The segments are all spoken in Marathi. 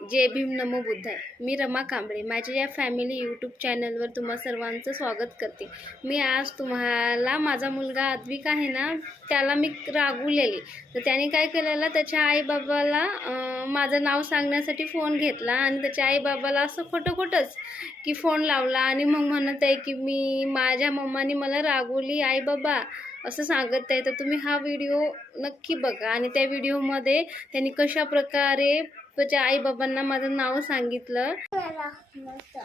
जय भीम नमो बुद्धाय. मी रमा कांबळे. माझ्या या फॅमिली यूट्यूब चॅनलवर तुम्हा सर्वांचं स्वागत करते. मी आज तुम्हाला माझा मुलगा आद्विक आहे ना त्याला मी रागवलेली. तर त्याने काय केलेलं त्याच्या आईबाबाला माझं नाव सांगण्यासाठी फोन घेतला आणि त्याच्या आईबाबाला असं खोटं खोटंच की फोन लावला आणि मग म्हणत आहे की मी माझ्या मम्माने मला रागवली आई बाबा असं सांगत आहे. तर तुम्ही हा व्हिडिओ नक्की बघा. आणि त्या व्हिडिओमध्ये त्यांनी कशा प्रकारे त्याच्या आई बाबांना माझं नाव सांगितलं.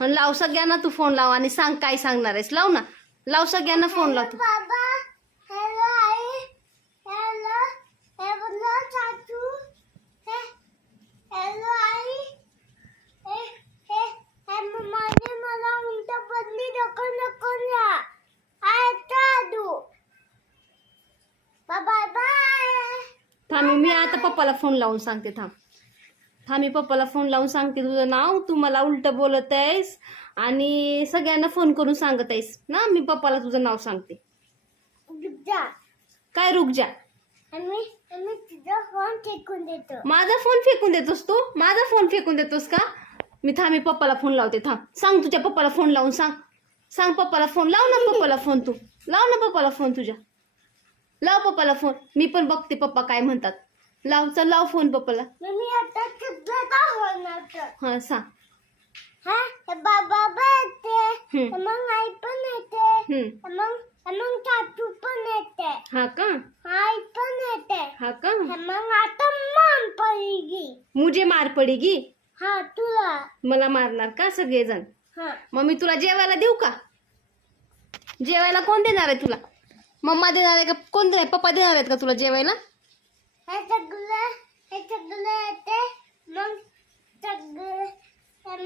आणि लाव सगळ्यांना तू फोन लाव आणि सांग काय सांगणार आहेस. लाव ना. लाव सगळ्यांना फोन लाव तू. थांब मी आता पप्पाला फोन लावून सांगते थांब. थांब मी पप्पाला फोन लावून सांगते. तुझं नाव तू मला उलट बोलत आहेस. आणि सगळ्यांना फोन करून सांगत आहेस. ना मी पप्पाला तुझं नाव सांगते. जा काय रुक जा माझा फोन फेकून देतोस तू? माझा फोन फेकून देतोस का? मी थांब मी पप्पाला फोन लावते. थांब. सांग तुझ्या पप्पाला फोन लावून सांग. सांग पप्पाला फोन लाव ना पप्पाला फोन तू. लाव ना पप्पाला फोन तुझ्या. लाव पप्पाला फोन मी पण बघते पप्पा काय म्हणतात. लाव चल लाव फोन पप्पाला. मी आता का होणार हा सांग. हा हे बाबा पण येते. हम्म. मग आई पण येते. हम्म. मग मग चाचू पण येते. हा का? आई पण येते. हा का? मग आता मान पडली मुझे मार पडेगी? हा तुला. मला मारणार का सगळेजण? हा. मग मी तुला जेवायला देऊ का? जेवायला कोण देणार आहे तुला? मम्मा देणार आहे का? कोण देणार पप्पा देणार आहेत का तुला जेवायला? हे सगळं हे सगळं येते. मग सगळं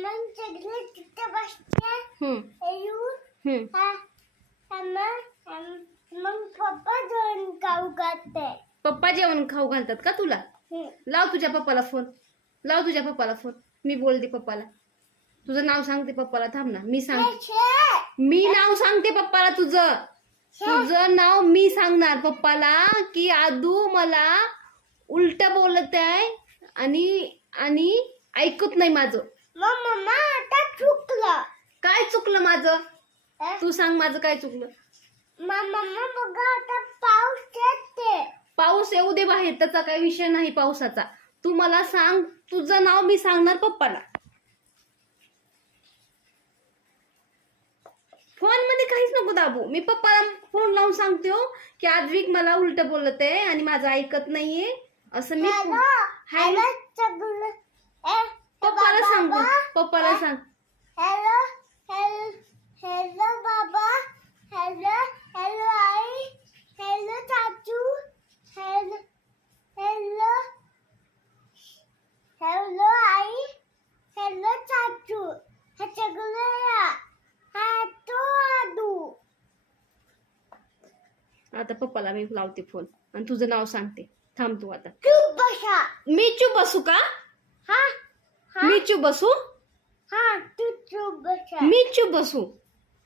मग सगळे तिथे बसते. हम्म. येऊन हम्म. मग अम, मग पप्पा काऊ करते पप्पा जेवण खाऊ घालतात का तुला. लाव तुझ्या पप्पाला फोन लाव तुझ्या पप्पाला फोन मी बोलते पप्पाला. तुझं नाव सांगते पप्पाला. थांब ना मी सांगते मी नाव सांगते पप्पाला तुझं. तुझं नाव मी सांगणार पप्पाला की आदू मला उलट बोलत आहे आणि आणि ऐकत नाही माझं. चुकलं. काय चुकलं माझं? तू सांग माझं काय चुकलं. पाऊस येऊ दे बाहेर त्याचा काही विषय नाही पावसाचा. तू मला सांग तुझं नाव मी सांगणार पप्पाला. फोनमध्ये काहीच नको दाबू. मी पप्पाला फोन लावून सांगते हो की आद्विक मला उलट बोलत आहे आणि माझं ऐकत नाहीये. असं मी ए, पप्पाला सांग. पप्पाला सांग. हॅलो हॅलो हॅलो बाबा. हॅलो हॅलो आई. हॅलो चाचू. हॅलो हॅलो हॅलो आई. हॅलो चाचू. हे सगळं या. हा तो आदू. आता पप्पाला मी लावते फोन आणि तुझं नाव सांगते. थांब तू आता. चुप बसा. मी चूप बसू का? हा हा. मी चूप बसू? हा तू चुप बसा. मी चूप बसू?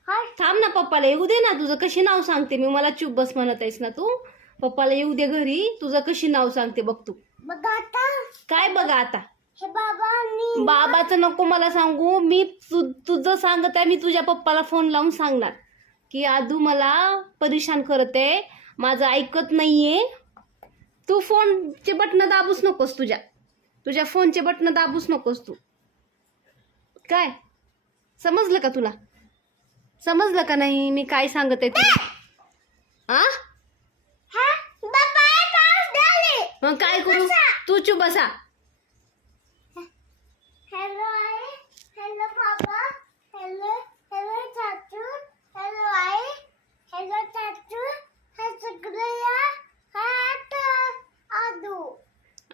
हा. थांब ना पप्पाला येऊ दे ना तुझं कशी नाव सांगते मी. मला चूप बस म्हणत आहेस ना तू. पप्पाला येऊ दे घरी तुझं कशी नाव सांगते बघ तू. बघा आता. काय बघा आता? हे बाबांनी बाबाचं नको मला सांगू. मी तु- तुझं सांगत आहे मी तुझ्या पप्पाला फोन लावून सांगणार. की आदू मला परेशान करत आहे. माझं ऐकत नाहीये. तू फोनचे बटणं दाबूच नकोस तुझ्या. तुझ्या फोनचे बटणं दाबूच नकोस तू. काय? समजलं का तुला? समजलं का नाही? मी काय सांगत आहे तुला हा? मग काय करू? तू चुप बसा हॅलो आई हॅलो बाबा हॅलो हॅलो चाचू हॅलो आई हॅलो चाचू हे सगळं या हा आता आदू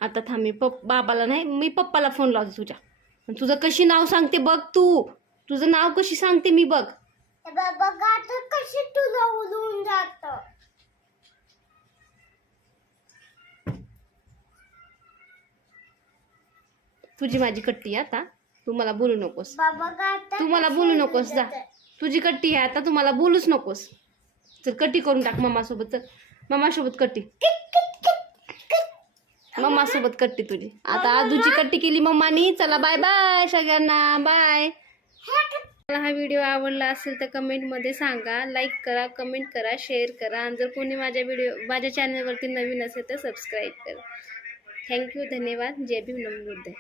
आता थांब मी पप बाबाला नाही मी पप्पाला फोन लावते तुझ्या. तुझं कशी नाव सांगते बघ तू. तुझं नाव कशी सांगते मी बघ. कशी तुला उडून जात. तुझी माझी कट्टी आहे आता. तू मला बोलू नकोस. तू मला बोलू नकोस जा. तुझी कट्टी आहे आता तू मला बोलूच नकोस. चल कट्टी करून टाक मम्मासोबत चल. मम्मासोबत कट्टी. मम्मा सोबत कट्टी तुझी. आता आजूची कट्टी केली मम्मानी. चला बाय बाय सगळ्यांना. बाय मला हा व्हिडिओ आवडला असेल तर कमेंटमध्ये सांगा. लाईक करा कमेंट करा शेअर करा. आणि जर कोणी माझ्या व्हिडिओ माझ्या चॅनलवरती नवीन असेल तर सबस्क्राईब करा. थँक्यू धन्यवाद. जय भीम नमो बुद्ध.